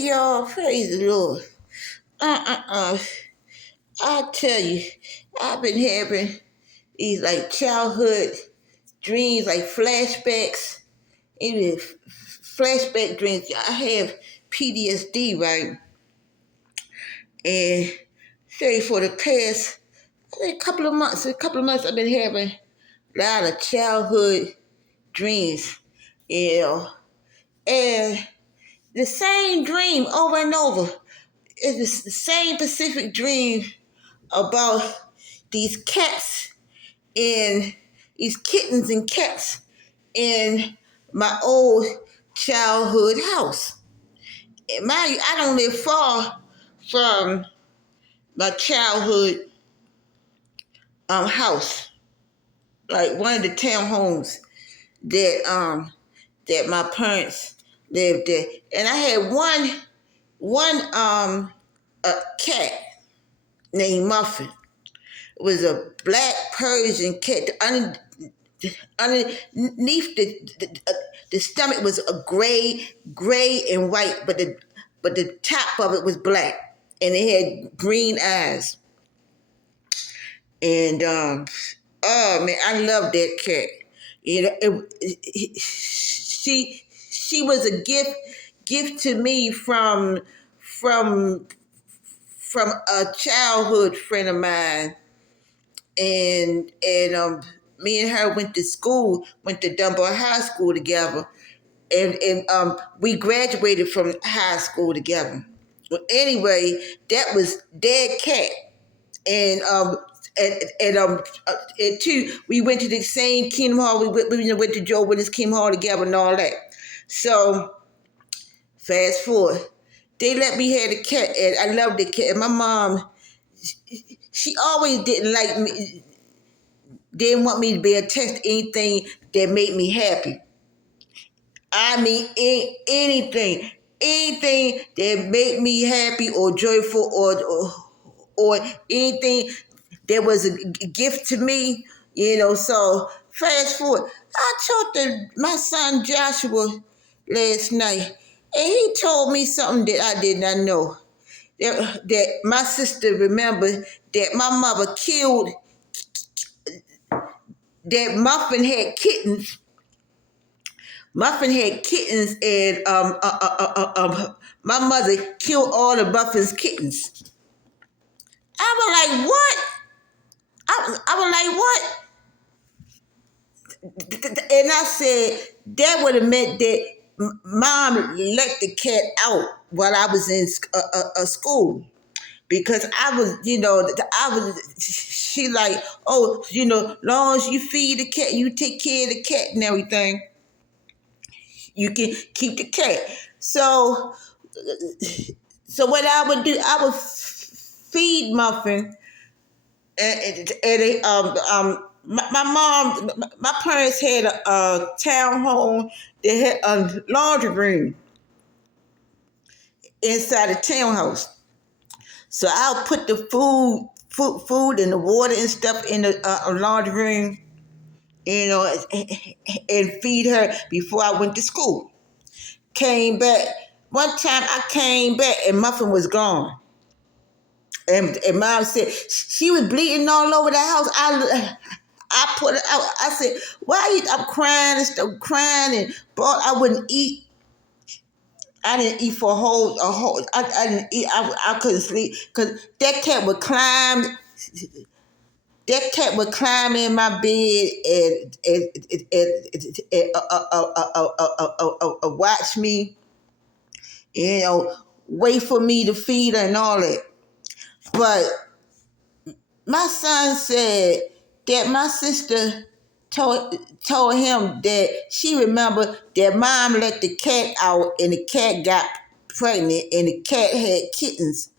Hey y'all, praise the Lord. Uh. I tell you, I've been having these like childhood dreams, like flashbacks, even flashback dreams. I have PTSD, right? And say for the past a couple of months, I've been having a lot of childhood dreams, you know, and the same dream over and over. It's the same specific dream about these cats and these kittens and cats in my old childhood house. And mind you, I don't live far from my childhood house, like one of the townhomes that my parents lived there. And I had one a cat named Muffin. It was a black Persian cat. Underneath the stomach was a gray and white, but the top of it was black, and it had green eyes. And oh man, I love that cat. You know, she was a gift to me from from a childhood friend of mine, and me and her went to Dunbar High School together, and we graduated from high school together. Well, anyway, that was Dad Cat, and and two, we went to the same Kingdom Hall. We went to Joe Willis Kingdom Hall together and all that. So fast forward, they let me have the cat, and I loved the cat. And my mom, she always didn't want me to be attached to anything that made me happy. I mean, anything that made me happy or joyful or anything that was a gift to me, you know. So fast forward, I talked to my son Joshua last night, and he told me something that I did not know. That my sister remembered that my mother killed, that Muffin had kittens, and my mother killed all of Muffin's kittens. I was like, what? I was like, what? And I said, that would have meant that mom let the cat out while I was in a school. Because I was, she like, oh, long as you feed the cat, you take care of the cat and everything, you can keep the cat. So what I would do, I would feed Muffin, my mom, my parents had a town home. They had a laundry room inside the townhouse. So I'll put the food and the water and stuff in the laundry room, and feed her before I went to school. Came back. One time I came back and Muffin was gone. And mom said she was bleeding all over the house. I put her out. I said, "Why are you?" I'm crying and stuff, crying, and but I wouldn't eat. I didn't eat for a whole. I didn't eat. I couldn't sleep because that cat would climb. That cat would climb in my bed and watch me, wait for me to feed her and all that. But my son said that my sister told him that she remembered that mom let the cat out and the cat got pregnant and the cat had kittens.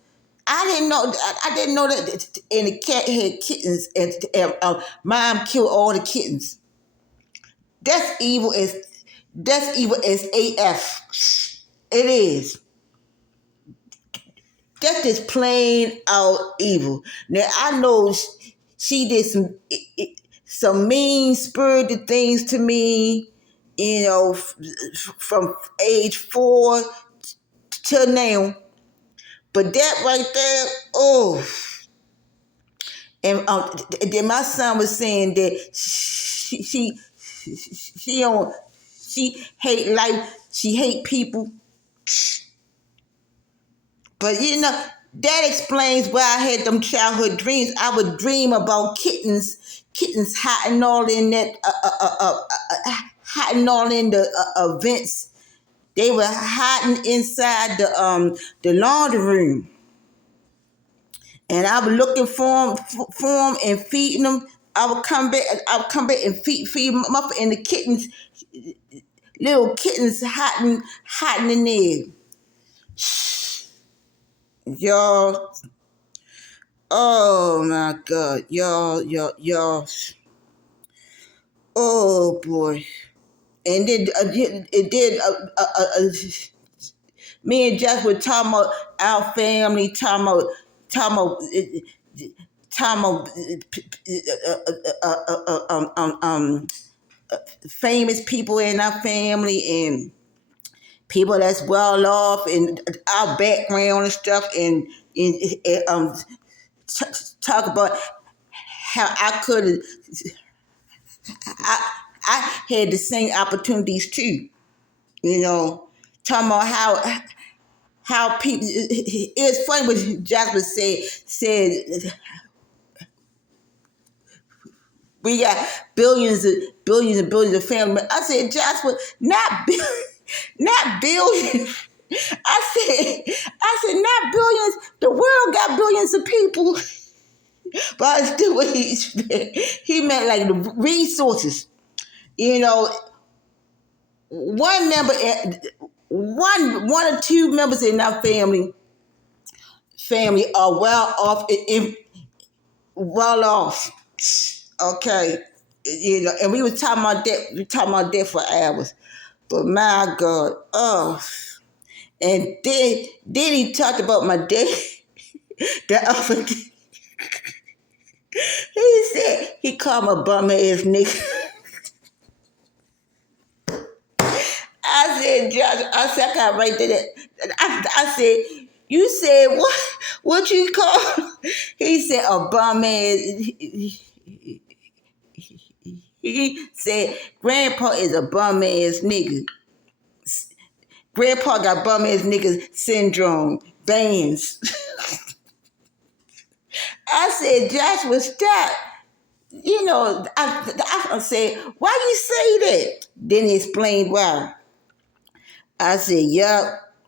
I didn't know. I didn't know that. And the cat had kittens, and mom killed all the kittens. That's evil as AF. It is. That's just plain out evil. Now I know she did some mean spirited things to me, from age 4 till now. But that right there, oh, and then my son was saying that she don't she hate life, she hate people. But that explains why I had them childhood dreams. I would dream about kittens hiding all in that, hiding all in the vents. They were hiding inside the laundry room, and I was looking for them and feeding them. I would come back. And feed them up, and the kittens, little kittens, hiding in there. Y'all, oh my God, y'all. Oh boy. And then me and Jess were talking about our family, talking about, famous people in our family and people that's well off and our background and stuff, and talk about how I I had the same opportunities too. Talking about how people. It's funny what Jasper said. We got billions and billions of family. I said, Jasper, not not billions. I said, not billions. The world got billions of people. But I still what he meant like the resources. You know, one member, one or two members in our family are well off, well off. Okay, and we were talking about that. We talking about that for hours. But my God, oh, and then he talked about my dad. The other day, he said he called my bum ass nigga. I said, Josh, I got right there. I said, you said what? What you call? He said a bum ass. He said, Grandpa is a bum ass nigga. Grandpa got bum ass nigga syndrome. Bands. I said, Joshua, stop. I said, why you say that? Then he explained why. I said, yup.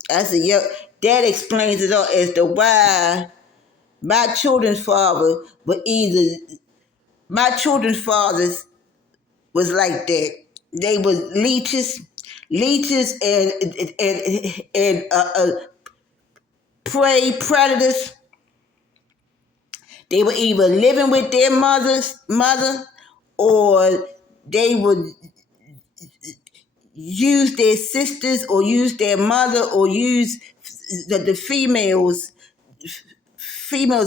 That explains it all as to why my children's father my children's fathers was like that. They were leeches and prey predators. They were either living with their mother, or they would use their sisters or use their mother or use the females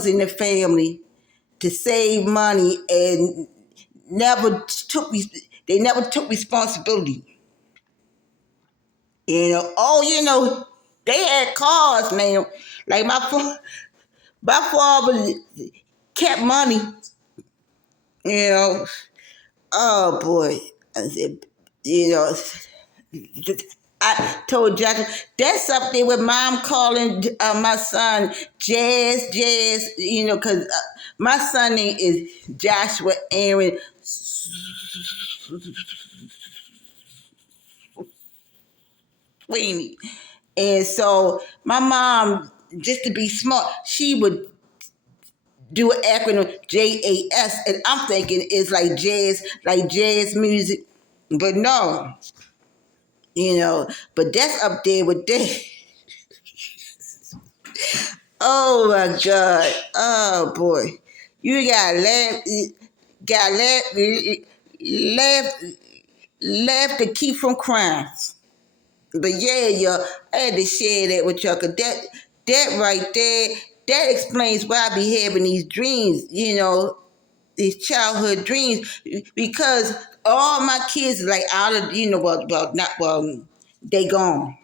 in the family to save money and they never took responsibility. They had cars, man. Like my father kept money, you know. Oh boy. I said, you know, I told Jack that's up there with mom calling my son Jazz, because my son name is Joshua Aaron Sweeney. And so my mom, just to be smart, she would do an acronym JAS, and I'm thinking it's like jazz music. But no, but that's up there with that. Oh my God. Oh boy. You got laugh to keep from crying. But yeah, y'all, I had to share that with y'all, because that right there, that explains why I be having these dreams, these childhood dreams, because all my kids like out of, they gone.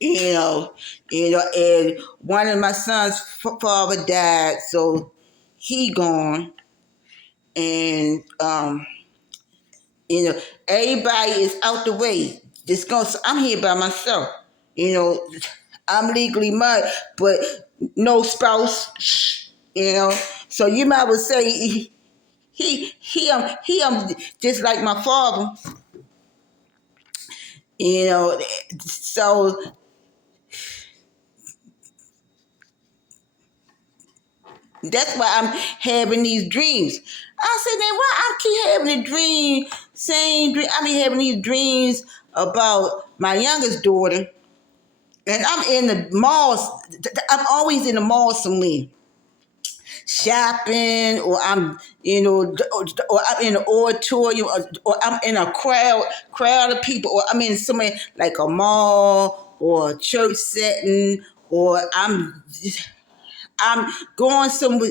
you know, and one of my son's father died, so he gone, and you know, everybody is out the way. Just going, I'm here by myself. You know, I'm legally married, but no spouse. You know, so you might well say he just like my father. You know, so that's why I'm having these dreams. I said, then why I keep having a dream, same dream? I be having these dreams about my youngest daughter, and I'm in the malls. I'm always in the mall somewhere, shopping, or I'm, or I'm in an auditorium, or I'm in a crowd of people, or I'm in somewhere like a mall or a church setting, or I'm going somewhere.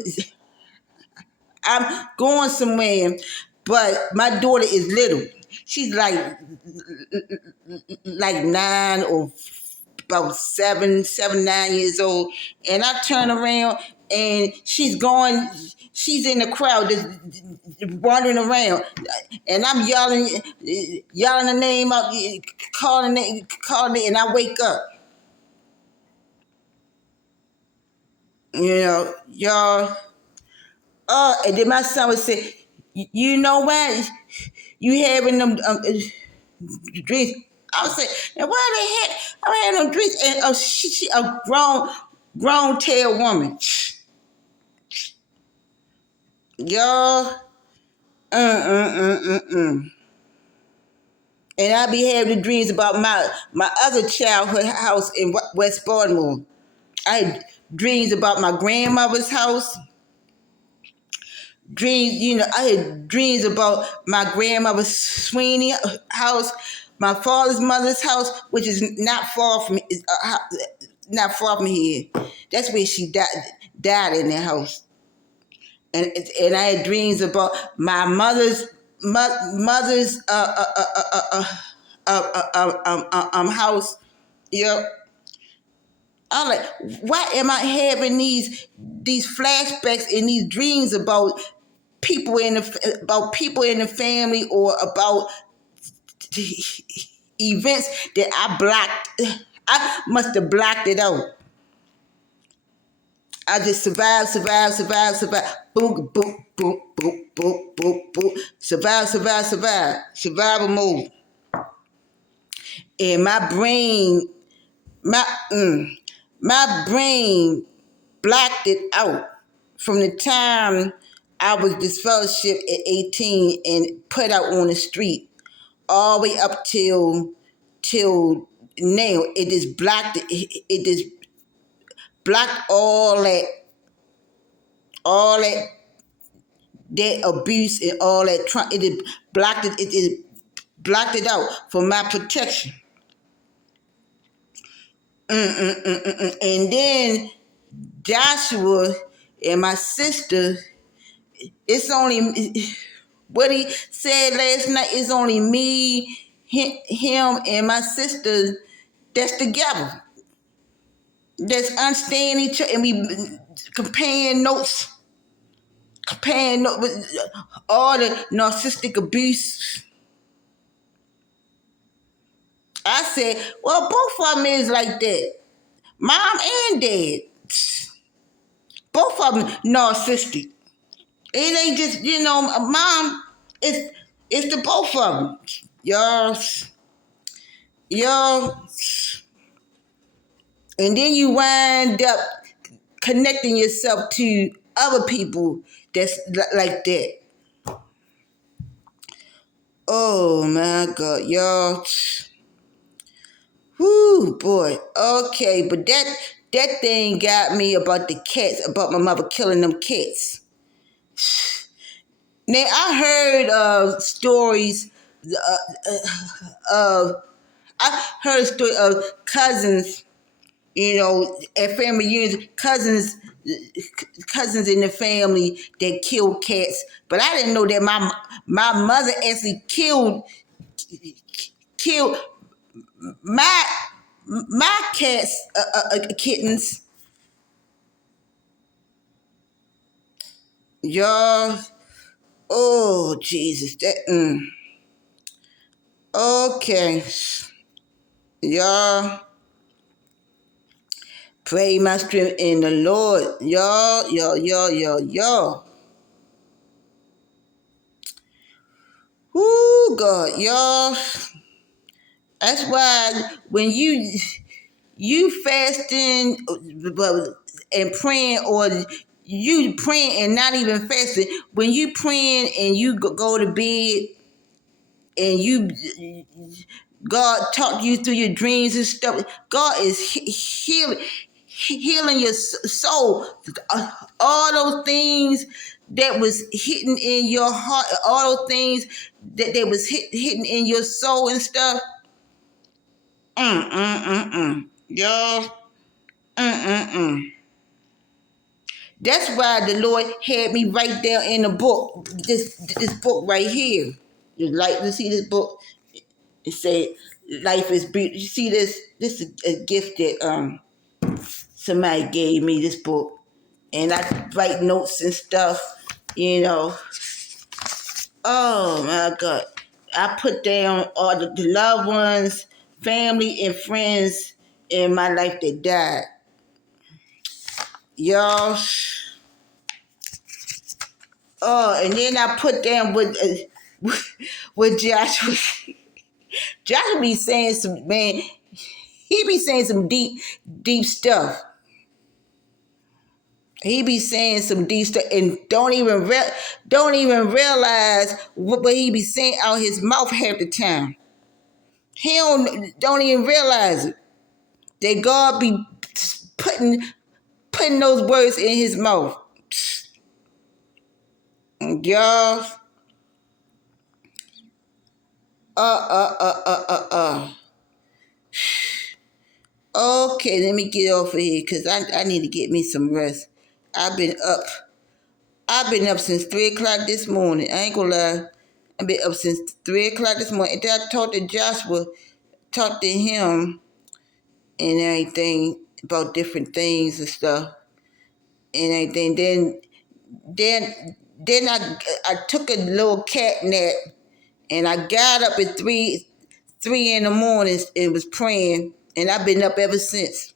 I'm going somewhere, but my daughter is little. She's like 9 or about 9 years old. And I turn around and she's in the crowd just wandering around. And I'm yelling the name out, calling it, and I wake up. Y'all. And then my son would say, you know what? You having them dreams. I was saying, and why the heck I'm having them dreams? And she a grown tail woman. Y'all, and I be having dreams about my other childhood house in West Baltimore. I had dreams about my grandmother's house. Dreams, I had dreams about my grandmother Sweeney house, my father's mother's house, which is not far from here. That's where she died in that house. And I had dreams about my mother's house. Yep. I'm like, why am I having these flashbacks and these dreams about people in the family, or about events that I blocked? I must have blocked it out. I just survive. Boom, boom, boom, boom, boom, boom, boom. Survive. Survival mode. And my brain blocked it out from the time I was disfellowshipped at 18 and put out on the street, all the way up till now. It just blocked it just blocked all that abuse and all that trauma. It just blocked it. It just blocked it out for my protection. And then Joshua and my sister, it's only what he said last night. It's only me, him, and my sister that's together. That's understanding each other, and we comparing notes with all the narcissistic abuse. I said, well, both of them is like that. Mom and dad. Both of them narcissistic. It ain't just, mom, it's the both of them. Y'all, and then you wind up connecting yourself to other people that's like that. Oh my God, y'all. Whoo, boy. Okay, but that thing got me about the cats, about my mother killing them cats. Now, I heard stories of, I heard a story of cousins, at family reunions, cousins in the family that killed cats. But I didn't know that my mother actually killed my my cats, kittens, y'all. Oh Jesus, that. Okay, y'all. Pray my strength in the Lord, y'all. Whoo, God, y'all. That's why when you fasting and praying, or you praying and not even fasting, when you praying and you go to bed and God talk to you through your dreams and stuff, God is healing your soul. All those things that was hitting in your heart, all those things that was hitting in your soul and stuff. Y'all. That's why the Lord had me write down in the book, this book right here. You like to see this book? It said, "Life is beautiful." You see this? This is a gift that somebody gave me. This book, and I write notes and stuff. You know. Oh my God! I put down all the loved ones, family, and friends in my life that died. Y'all. Oh, and then I put down what Joshua. Joshua be saying some, man. He be saying some deep stuff. He be saying some deep stuff and don't even realize what he be saying out his mouth half the time. He don't even realize it. That God be putting those words in his mouth. Y'all. Okay, let me get off of here because I need to get me some rest. I've been up. I've been up since 3 o'clock this morning. I ain't gonna lie. I've been up since 3 o'clock this morning. And then I talked to Joshua, talked to him and everything about different things and stuff and everything. Then I took a little cat nap and I got up at three in the morning and was praying, and I've been up ever since.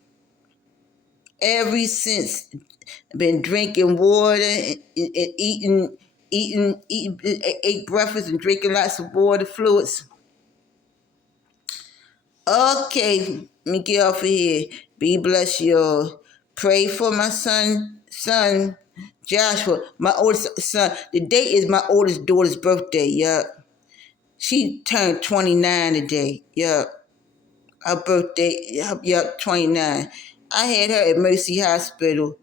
Ever since. I've been drinking water and ate breakfast and drinking lots of water fluids. Okay, let me get off of here. Be blessed, y'all. Pray for my son Joshua, my oldest son. The date is my oldest daughter's birthday. Yup, she turned 29 today. Yup, her birthday. Yup, 29. I had her at Mercy Hospital.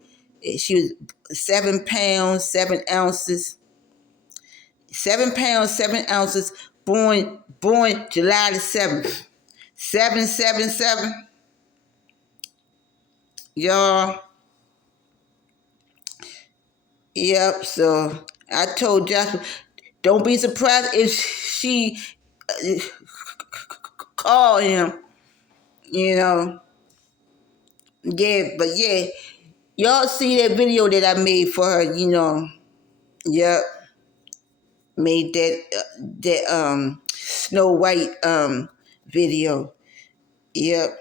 She was 7 pounds 7 ounces. 7 pounds 7 ounces. Born July the 7th. 777. Y'all. Yep. So I told Joshua, don't be surprised if she call him. You know. Yeah, but yeah, y'all see that video that I made for her. You know. Yep. Made that Snow White video. Yep.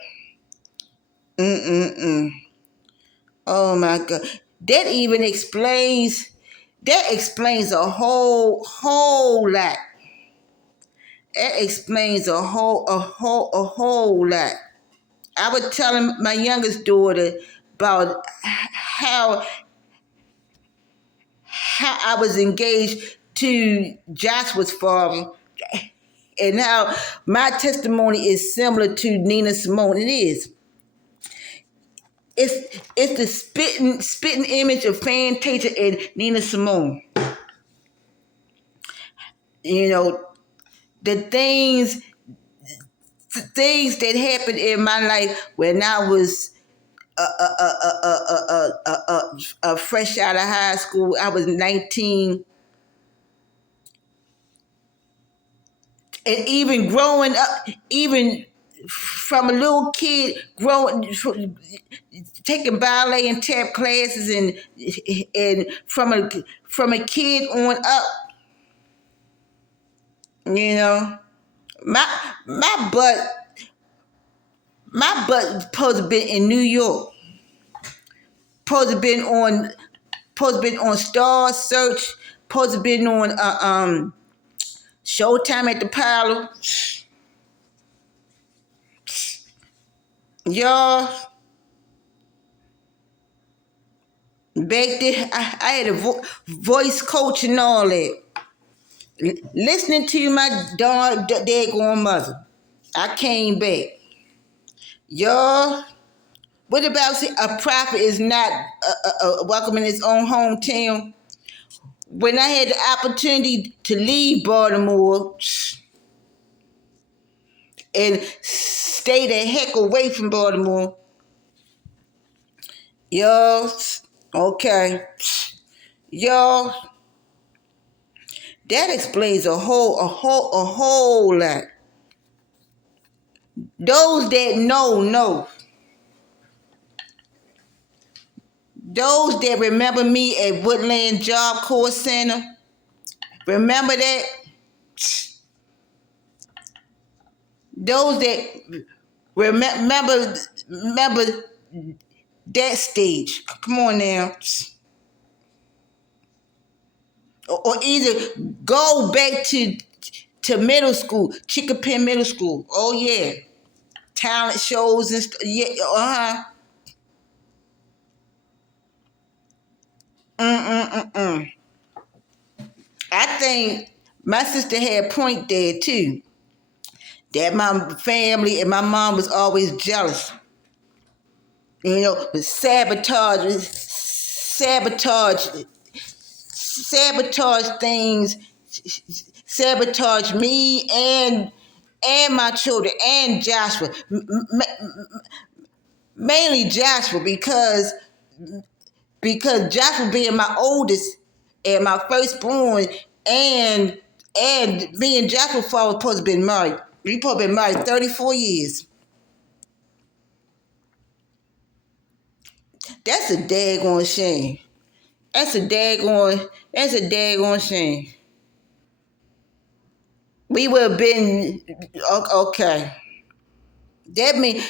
Oh my God. That even explains. That explains a whole lot. That explains a whole lot. I was telling my youngest daughter about how I was engaged to Joshua's father, and how my testimony is similar to Nina Simone. It is. It's the spitting image of Fantasia and Nina Simone. You know, the things that happened in my life when I was fresh out of high school. I was 19, and even growing up, even from a little kid growing, taking ballet and tap classes, and from a kid on up, you know, my my butt my butt supposed to be in New York, supposed to been on Star Search, supposed to been on Showtime at the Parlor, y'all. Back then, I had a voice coach and all that. Listening to my daggone mother. I came back. Y'all, what about see, a prophet is not welcome in his own hometown? When I had the opportunity to leave Baltimore and stay the heck away from Baltimore, y'all, okay, y'all, that explains a whole lot. Those that know. Those that remember me at Woodland Job Corps Center, remember that? Those that remember that stage. Come on now. Or either go back to middle school, Chickapin Middle School. Oh yeah. Talent shows and stuff. Yeah, uh-huh. Mm-mm-mm-mm. I think my sister had a point there too. That my family and my mom was always jealous. You know, but sabotage things, sabotage me and my children and Joshua. Mainly Joshua because Joshua being my oldest and my firstborn, and me and Joshua father supposed to be married. We supposed to be married 34 years. That's a daggone shame. That's a daggone shame. We would have been okay. That means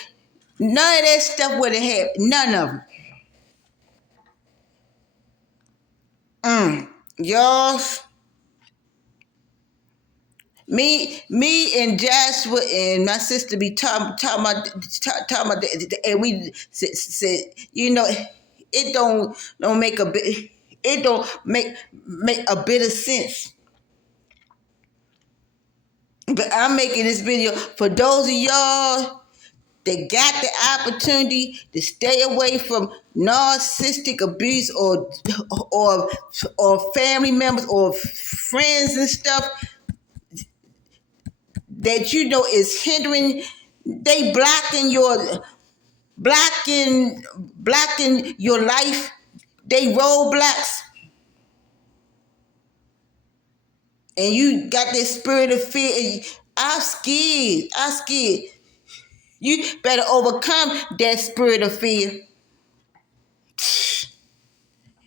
none of that stuff would have happened. None of them. Y'all, me and Joshua and my sister be talking about, and we said, you know, it don't make a bit, it don't make a bit of sense. But I'm making this video for those of y'all that got the opportunity to stay away from narcissistic abuse or or family members or friends and stuff that you know is hindering. They blocking your life. They roadblocks, and you got this spirit of fear. And I'm scared. I'm scared. You better overcome that spirit of fear.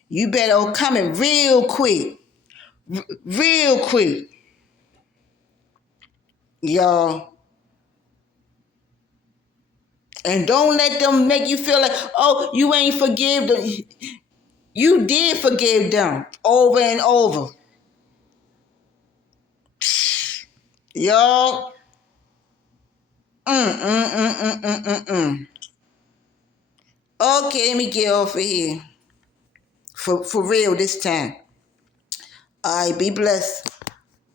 You better overcome it real quick. Real quick. Y'all. And don't let them make you feel like, oh, you ain't forgive them. You did forgive them over and over. Y'all. Okay, let me get off of here. For real this time. All right, be blessed.